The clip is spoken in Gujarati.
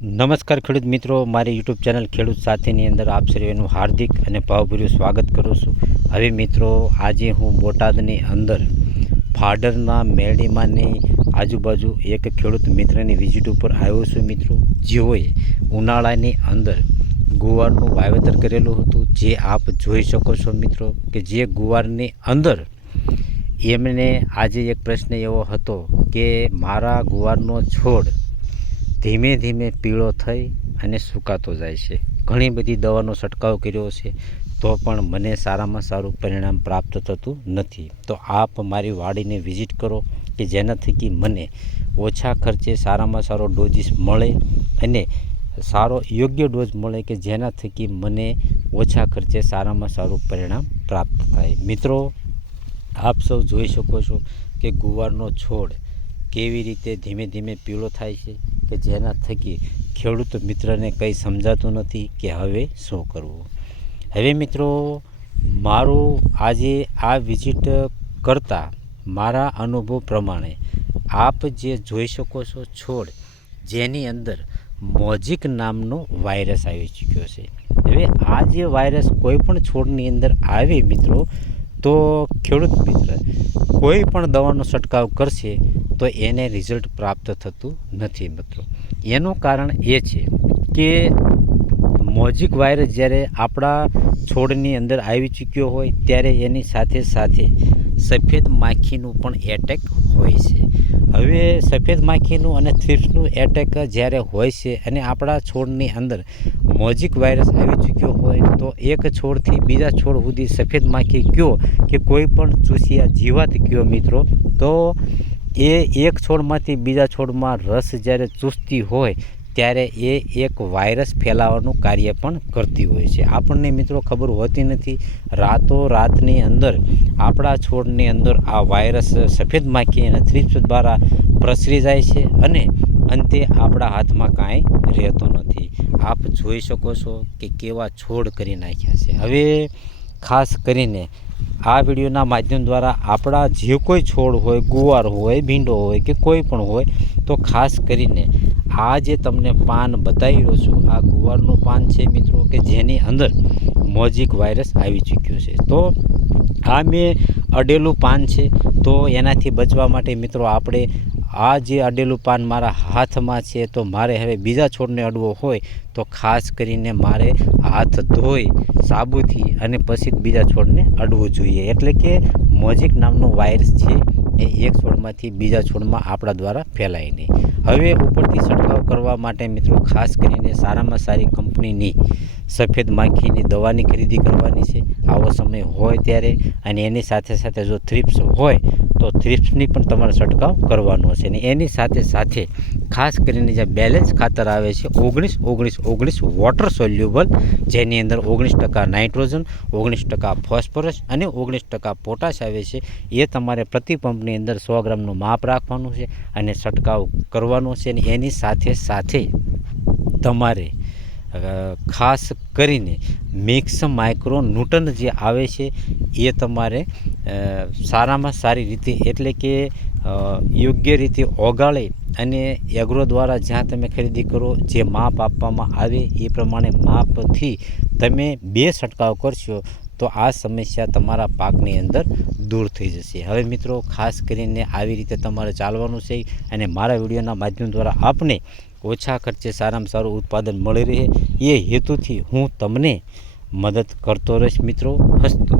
નમસ્કાર ખેડૂત મિત્રો, મારી યુટ્યુબ ચેનલ ખેડૂત સાથીની અંદર આપ સર્વેનું હાર્દિક અને ભાવભર્યું સ્વાગત કરું છું. હવે મિત્રો, આજે હું બોટાદની અંદર ફાડરના મેરડીમાંની આજુબાજુ એક ખેડૂત મિત્રની વિઝિટ ઉપર આવ્યો છું. મિત્રો, જેઓએ ઉનાળાની અંદર ગુવારનું વાવેતર કરેલું હતું, જે આપ જોઈ શકો છો મિત્રો, કે જે ગુવારની અંદર એમને આજે એક પ્રશ્ન એવો હતો કે મારા ગુવારનો છોડ ધીમે ધીમે પીળો થઈ અને સુકાતો જાય છે. ઘણી બધી દવાનો છંટકાવ કર્યો છે, તો પણ મને સારામાં સારું પરિણામ પ્રાપ્ત થતું નથી. તો આપ મારી વાડીને વિઝિટ કરો કે જેના થકી મને ઓછા ખર્ચે સારામાં સારો ડોઝિસ મળે અને સારો યોગ્ય ડોઝ મળે કે જેના થકી મને ઓછા ખર્ચે સારામાં સારું પરિણામ પ્રાપ્ત થાય. મિત્રો, આપ સૌ જોઈ શકો છો કે ગુવારનો છોડ કેવી રીતે ધીમે ધીમે પીળો થાય છે, કે જેના થકી ખેડૂત મિત્રને કંઈ સમજાતું નથી કે હવે શું કરવું. હવે મિત્રો, મારું આજે આ વિઝિટ કરતાં મારા અનુભવ પ્રમાણે આપ જે જોઈ શકો છો છોડ જેની અંદર મોઝિક નામનો વાયરસ આવી ચૂક્યો છે. હવે આ જે વાયરસ કોઈ પણ છોડની અંદર આવે મિત્રો, તો ખેડૂત મિત્ર કોઈ પણ દવાનો છંટકાવ કરશે તો એને રિઝલ્ટ પ્રાપ્ત થતું નથી. મિત્રો, એનું કારણ એ છે કે મોઝિક વાયરસ જ્યારે આપણા છોડની અંદર આવી ચૂક્યો હોય ત્યારે એની સાથે સાથે સફેદ માખીનું પણ એટેક હોય છે. હવે સફેદ માખીનું અને થ્રિપ્સનું એટેક જ્યારે હોય છે અને આપણા છોડની અંદર મોઝિક વાયરસ આવી ચૂક્યો હોય તો એક છોડથી બીજા છોડ સુધી સફેદ માખી કયો કે કોઈ પણ ચૂસિયા જીવાત કયો મિત્રો, તો એ એક છોડમાંથી બીજા છોડમાં રસ જ્યારે ચૂસતી હોય ત્યારે એ એક વાયરસ ફેલાવવાનું કાર્ય પણ કરતી હોય છે. આપણને મિત્રો ખબર હોતી નથી. રાતોરાતની અંદર આપણા છોડની અંદર આ વાયરસ સફેદ માખી અને થ્રિપ્સ દ્વારા પ્રસરી જાય છે અને અંતે આપણા હાથમાં કાંઈ રહેતો નથી. આપ જોઈ શકો છો કે કેવા છોડ કરી નાખ્યા છે. હવે ખાસ કરીને આ વિડીયોના માધ્યમ દ્વારા આપણા જે કોઈ છોડ હોય, ગુવાર હોય, ભીંડો હોય કે કોઈ પણ હોય, તો ખાસ કરીને આ જે તમને પાન બતાવી રહ્યો છું, આ ગુવારનું પાન છે મિત્રો, કે જેની અંદર મોઝિક વાયરસ આવી ચૂક્યો છે. તો આ મેં અડેલું પાન છે, તો એનાથી બચવા માટે મિત્રો આપણે આ જે અડેલું પાન મારા હાથમાં છે, તો મારે હવે બીજા છોડને અડવો હોય તો ખાસ કરીને મારે હાથ ધોઈ સાબુથી અને પછી બીજા છોડને અડવું જોઈએ. એટલે કે મોઝિક નામનો વાયરસ છે એ એક છોડમાંથી બીજા છોડમાં આપણા દ્વારા ફેલાય નહીં. હવે ઉપરથી છંટકાવ કરવા માટે મિત્રો ખાસ કરીને સારામાં સારી કંપનીની સફેદ માખીની દવાની ખરીદી કરવાની છે આવો સમય હોય ત્યારે. અને એની સાથે સાથે જો થ્રિપ્સ હોય તો થ્રિપ્સની પણ તમારે છંટકાવ કરવાનો છે. અને એની સાથે સાથે ખાસ કરીને જે બેલેન્સ ખાતર આવે છે 19-19-19 વોટર સોલ્યુબલ, જેની અંદર 19% નાઇટ્રોજન, 19% ફોસ્ફરસ અને 19% પોટાશ આવે છે, એ તમારે પ્રતિ પંપની અંદર 100 ગ્રામનું માપ રાખવાનું છે અને છંટકાવ કરવાનો છે. અને એની સાથે સાથે તમારે ખાસ કરીને મિક્સ માઇક્રો ન્યૂટન જે આવે છે એ તમારે સારામાં સારી રીતે એટલે કે યોગ્ય રીતે ઓગાળી અને એગ્રો દ્વારા જ્યાં તમે ખરીદી કરો જે માપ આપવામાં આવે એ પ્રમાણે માપથી તમે 2 છંટકાવ કરશો તો આ સમસ્યા તમારા પાકની અંદર દૂર થઈ જશે. હવે મિત્રો, ખાસ કરીને આવી રીતે તમારે ચાલવાનું છે અને મારા વિડીયોના માધ્યમ દ્વારા આપને ઓછા ખર્ચે સારામાં સારું ઉત્પાદન મળી રહે એ હેતુથી હું તમને મદદ કરતો રહીશ મિત્રો. હસતો